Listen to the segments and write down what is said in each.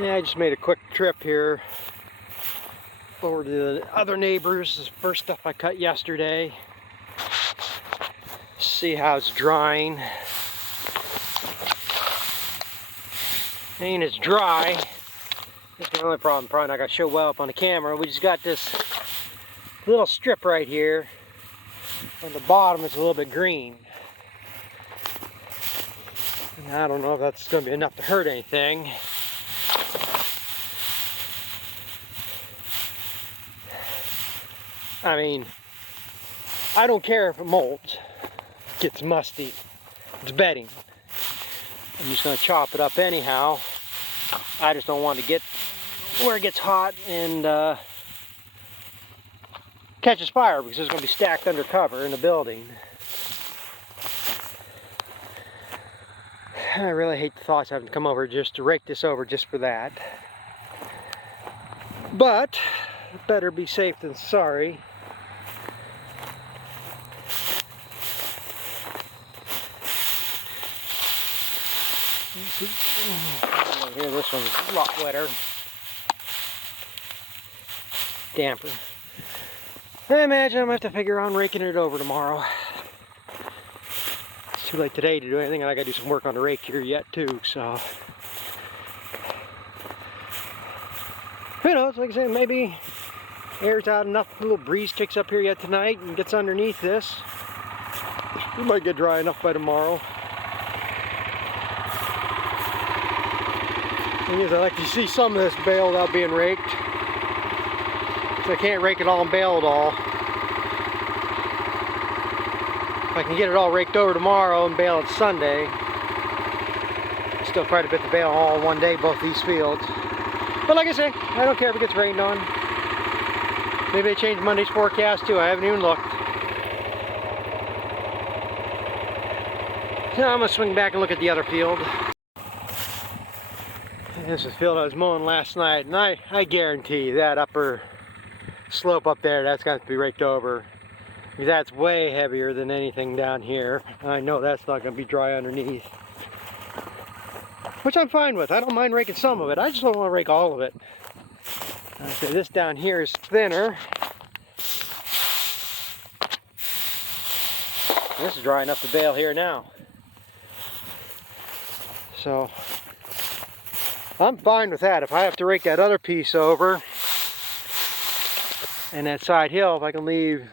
Yeah, I just made a quick trip here over to the other neighbors. This is the first stuff I cut yesterday. See how it's drying. And it's dry. That's the only problem. Probably not gonna show well up on the camera. We just got this little strip right here. On the bottom it's a little bit green. And I don't know if that's gonna be enough to hurt anything. I mean, I don't care if it molds, gets musty, it's bedding. I'm just going to chop it up anyhow. I just don't want to get where it gets hot and catches fire because it's going to be stacked under cover in the building. I really hate the thoughts of having to come over just to rake this over just for that. But better be safe than sorry. Here, this one's a lot wetter. Damper. I imagine I'm going to have to figure on raking it over tomorrow. It's too late today to do anything, and I got to do some work on the rake here yet too, so. Who knows, like I said, maybe air's out enough, a little breeze kicks up here yet tonight and gets underneath this. It might get dry enough by tomorrow. Thing is, I like to see some of this bale without being raked. So I can't rake it all and bale it all. If I can get it all raked over tomorrow and bale it Sunday, still quite a bit to bale all in one day, both these fields. But like I say, I don't care if it gets rained on. Maybe they changed Monday's forecast too, I haven't even looked. Now I'm going to swing back and look at the other field. This is the field I was mowing last night, and I guarantee that upper slope up there, that's got to be raked over. Because that's way heavier than anything down here. I know that's not going to be dry underneath. Which I'm fine with. I don't mind raking some of it. I just don't want to rake all of it. So this down here is thinner. This is dry enough to bale here now. So I'm fine with that. If I have to rake that other piece over and that side hill, if I can leave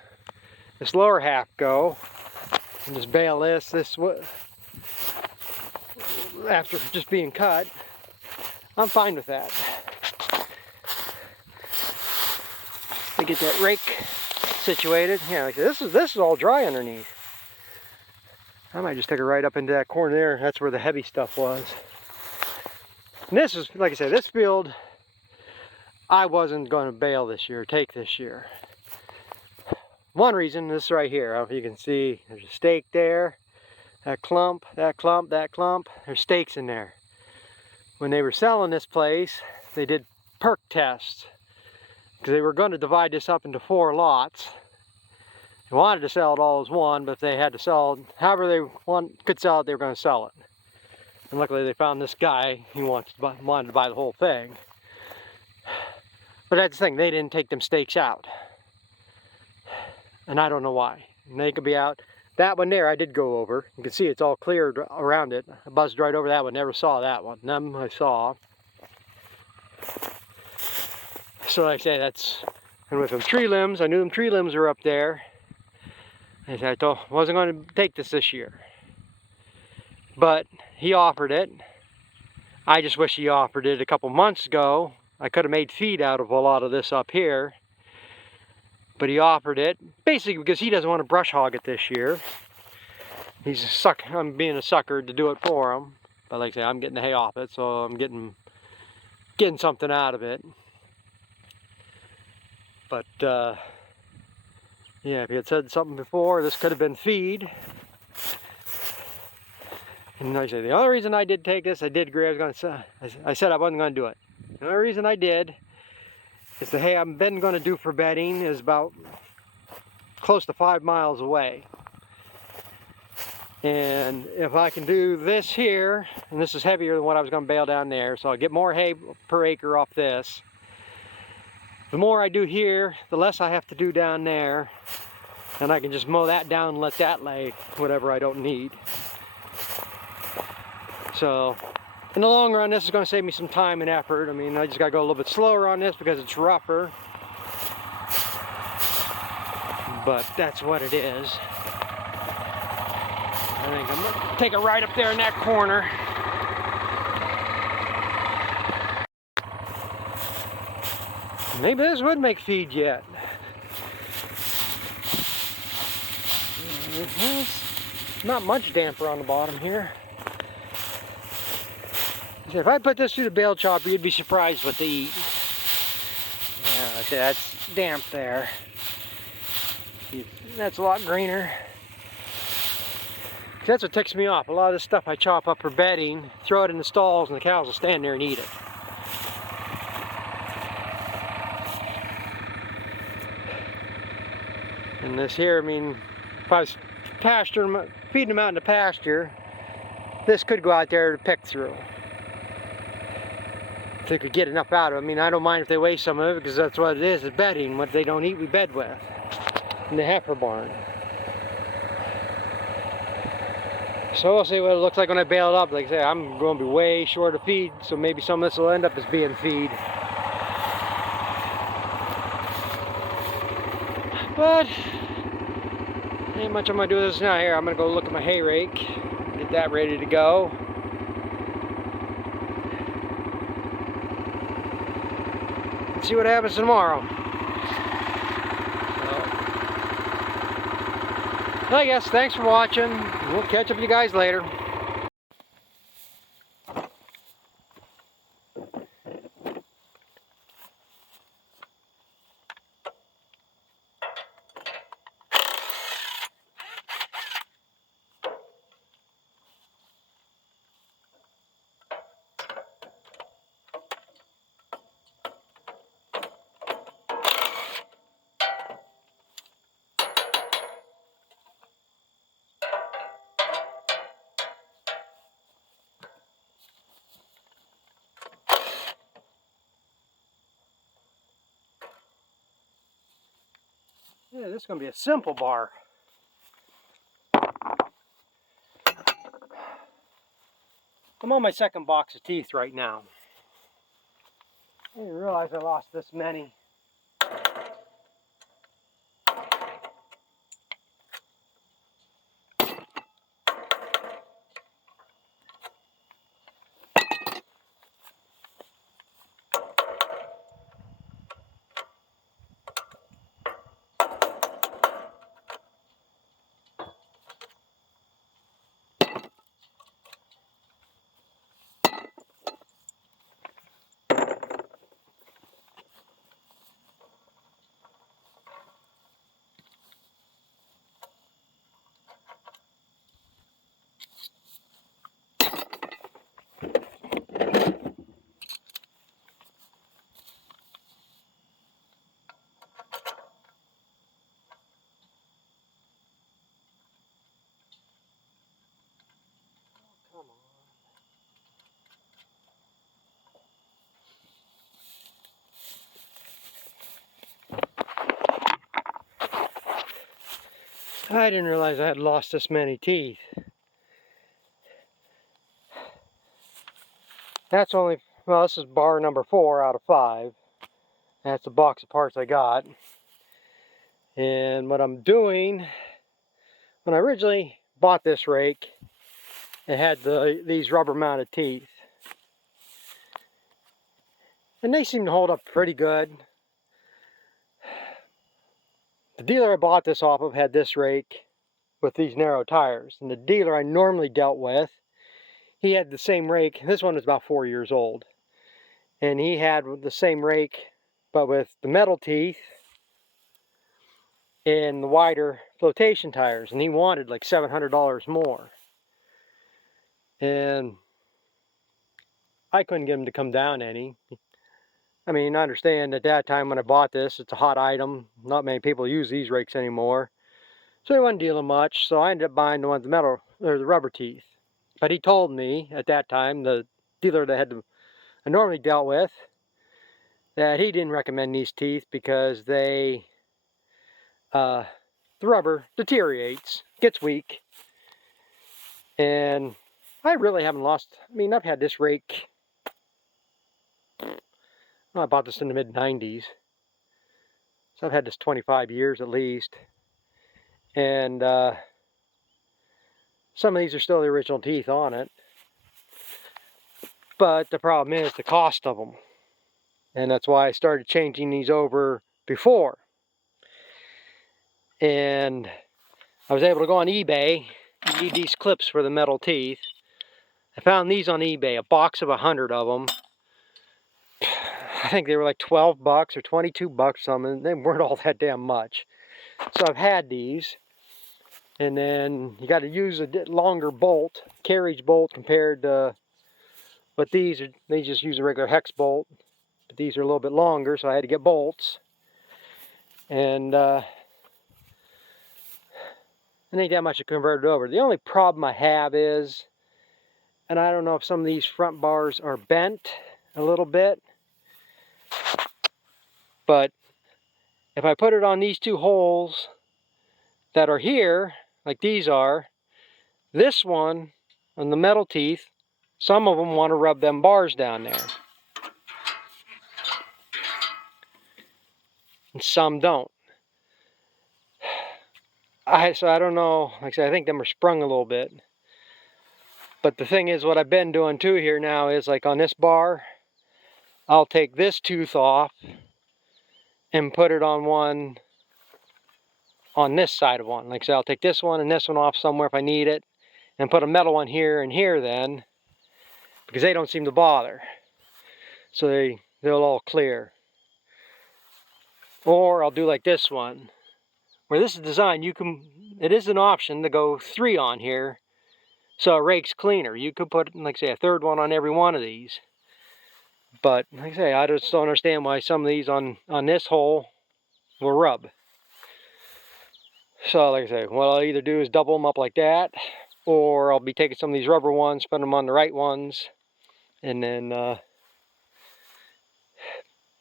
this lower half go and just bale this after just being cut, I'm fine with that. To get that rake situated, yeah, like this is all dry underneath. I might just take it right up into that corner there. That's where the heavy stuff was. And this is, like I said, this field I wasn't going to bale this year, take this year. One reason, this right here, I don't know if you can see, there's a stake there, that clump, that clump, that clump, there's stakes in there. When they were selling this place, they did perk tests, because they were going to divide this up into 4 lots. They wanted to sell it all as one, but if they had to sell it, however they could sell it, they were going to sell it. And luckily they found this guy who wanted to buy the whole thing. But that's the thing, they didn't take them stakes out. And I don't know why. And they could be out. That one there I did go over. You can see it's all cleared around it. I buzzed right over that one, never saw that one. Them I saw. So like I say, that's, and with them tree limbs, I knew them tree limbs were up there. I said I wasn't going to take this year. But he offered it. I just wish he offered it a couple months ago. I could have made feed out of a lot of this up here. But he offered it, basically because he doesn't want to brush hog it this year. He's a sucker. I'm being a sucker to do it for him. But like I say, I'm getting the hay off it, so I'm getting something out of it. But yeah, if he had said something before, this could have been feed. And like I say, the only reason I did take this, I did agree I said I wasn't going to do it. The only reason I did is the hay I've been going to do for bedding is about close to 5 miles away. And if I can do this here, and this is heavier than what I was going to bale down there, so I'll get more hay per acre off this. The more I do here, the less I have to do down there, and I can just mow that down and let that lay whatever I don't need. So in the long run, this is going to save me some time and effort. I mean, I just got to go a little bit slower on this because it's rougher, but that's what it is. I think I'm going to take it right up there in that corner. Maybe this would make feed yet. Not much damper on the bottom here. If I put this through the bale chopper, you'd be surprised what they eat. Yeah, that's damp there. That's a lot greener. That's what ticks me off. A lot of this stuff I chop up for bedding, throw it in the stalls, and the cows will stand there and eat it. And this here, I mean, if I was feeding them out in the pasture, this could go out there to pick through. If they could get enough out of it. I mean, I don't mind if they waste some of it, because that's what it is bedding. What they don't eat, we bed with. In the heifer barn. So we'll see what it looks like when I bale it up. Like I say, I'm going to be way short of feed, so maybe some of this will end up as being feed. But ain't much I'm going to do with this now. Here, I'm going to go look at my hay rake, get that ready to go. And see what happens tomorrow. So, I guess thanks for watching. We'll catch up with you guys later. Yeah, this is going to be a simple bar. I'm on my second box of teeth right now. I didn't realize I lost this many. I didn't realize I had lost this many teeth. That's only, well, this is bar number 4 out of 5. That's the box of parts I got. And what I'm doing, when I originally bought this rake, it had these rubber mounted teeth. And they seem to hold up pretty good. The dealer I bought this off of had this rake with these narrow tires. And the dealer I normally dealt with, he had the same rake. This one was about 4 years old. And he had the same rake, but with the metal teeth and the wider flotation tires. And he wanted like $700 more. And I couldn't get him to come down any. I mean, I understand at that time when I bought this, it's a hot item. Not many people use these rakes anymore. So he wasn't dealing much. So I ended up buying the one with the metal or the rubber teeth. But he told me at that time, the dealer that I normally dealt with, that he didn't recommend these teeth because the rubber deteriorates, gets weak, and I really haven't lost. I mean, I've had this rake. Well, I bought this in the mid-90s, so I've had this 25 years at least, and some of these are still the original teeth on it. But the problem is the cost of them, and that's why I started changing these over before. And I was able to go on eBay. You need these clips for the metal teeth. I found these on eBay, a box of 100 of them. I think they were like 12 bucks or 22 bucks something. They weren't all that damn much. So I've had these. And then you got to use a longer bolt, carriage bolt, compared to, but these are, they just use a regular hex bolt. But these are a little bit longer, so I had to get bolts. And it ain't that much to convert it over. The only problem I have is, and I don't know if some of these front bars are bent a little bit, but if I put it on these two holes that are here, like these are, this one on the metal teeth, some of them want to rub them bars down there. And some don't. So I don't know, like I said, I think them are sprung a little bit. But the thing is, what I've been doing too here now is, like on this bar, I'll take this tooth off and put it on one on this side of one. Like I said, I'll take this one and this one off somewhere if I need it, and put a metal one here and here then, because they don't seem to bother. So they'll all clear. Or I'll do like this one, where this is designed, it is an option to go 3 on here, so it rakes cleaner. You could put, like I say, a third one on every one of these. But like I say, I just don't understand why some of these on this hole will rub. So like I say, what I'll either do is double them up like that, or I'll be taking some of these rubber ones, putting them on the right ones, and then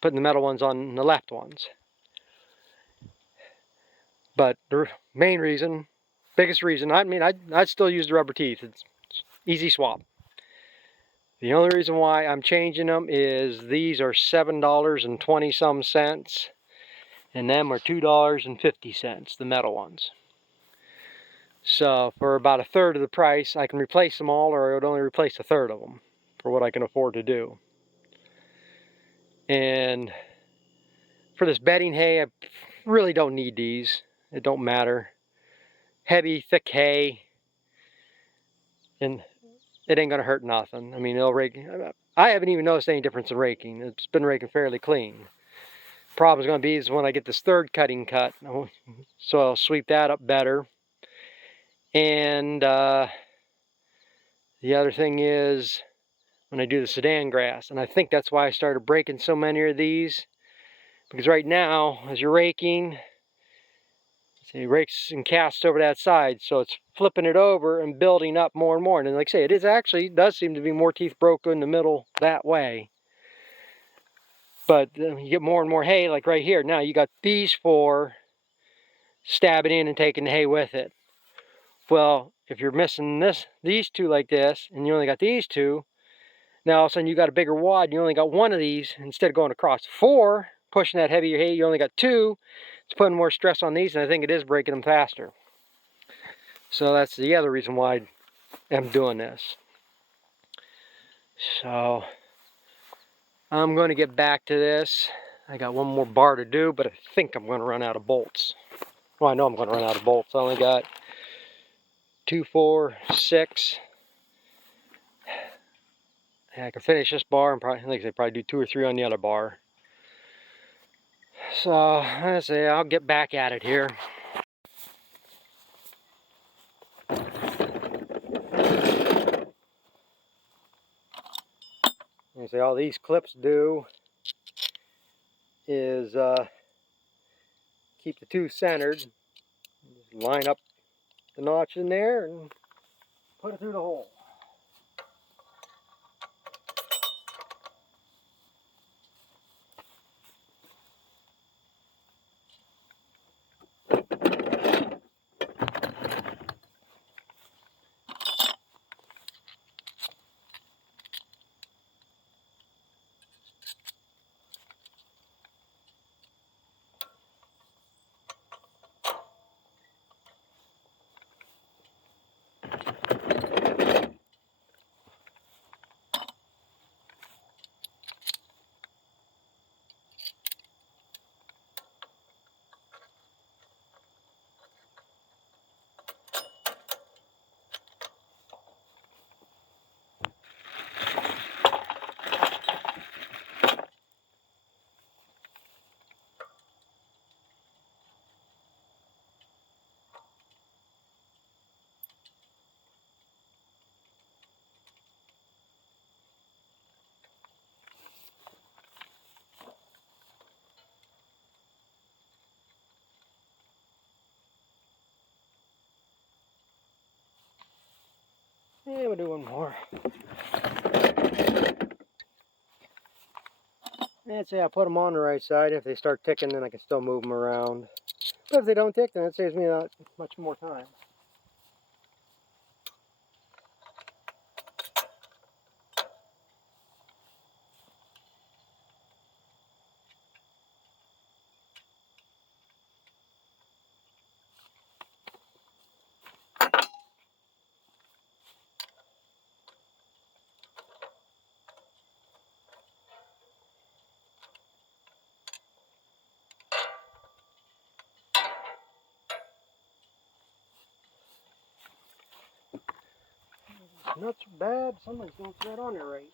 putting the metal ones on the left ones. But the main reason, biggest reason, I mean, I'd still use the rubber teeth. It's easy swap. The only reason why I'm changing them is these are $7.20 some cents, and them are $2.50, the metal ones. So for about a third of the price, I can replace them all, or I would only replace a third of them for what I can afford to do. And for this bedding hay, I really don't need these. It don't matter. Heavy, thick hay, and it ain't gonna hurt nothing. I mean, it'll rake. I haven't even noticed any difference in raking. It's been raking fairly clean. Problem's gonna be is when I get this third cutting cut, so I'll sweep that up better. And the other thing is when I do the Sudan grass, and I think that's why I started breaking so many of these, because right now, as you're raking, see, it rakes and casts over that side, so it's flipping it over and building up more and more. And like I say, it does seem to be more teeth broken in the middle that way. But you get more and more hay, like right here. Now you got these 4 stabbing in and taking the hay with it. Well, if you're missing these 2 like this, and you only got these 2, now all of a sudden you got a bigger wad, and you only got 1 of these, instead of going across 4, pushing that heavier hay, you only got 2. It's putting more stress on these, and I think it is breaking them faster. So that's the other reason why I'm doing this. So I'm going to get back to this. I got one more bar to do, but I think I'm going to run out of bolts. Well, I know I'm going to run out of bolts. I only got 2, 4, 6. And I can finish this bar and probably, like I said, probably do 2 or 3 on the other bar. So let's see, I'll get back at it here. You see, all these clips do is keep the 2 centered. Just line up the notch in there, and Put it through the hole. Yeah, we'll do one more. And say I put them on the right side. If they start ticking, then I can still move them around. But if they don't tick, then it saves me not much more time. Not so bad. Somebody's don't thread on there right.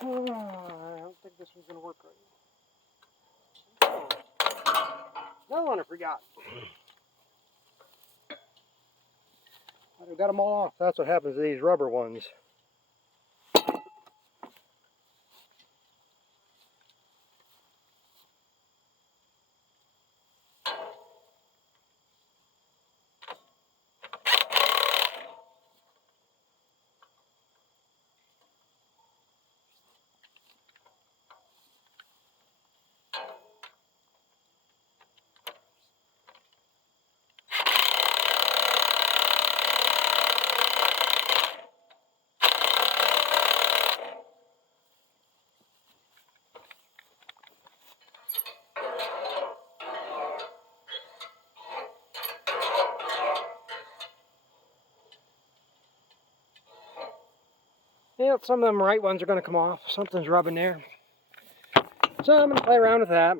I don't think this one's going to work right. Another one I forgot. I got them all off. That's what happens to these rubber ones. Yeah, some of them right ones are going to come off. Something's rubbing there. So I'm going to play around with that.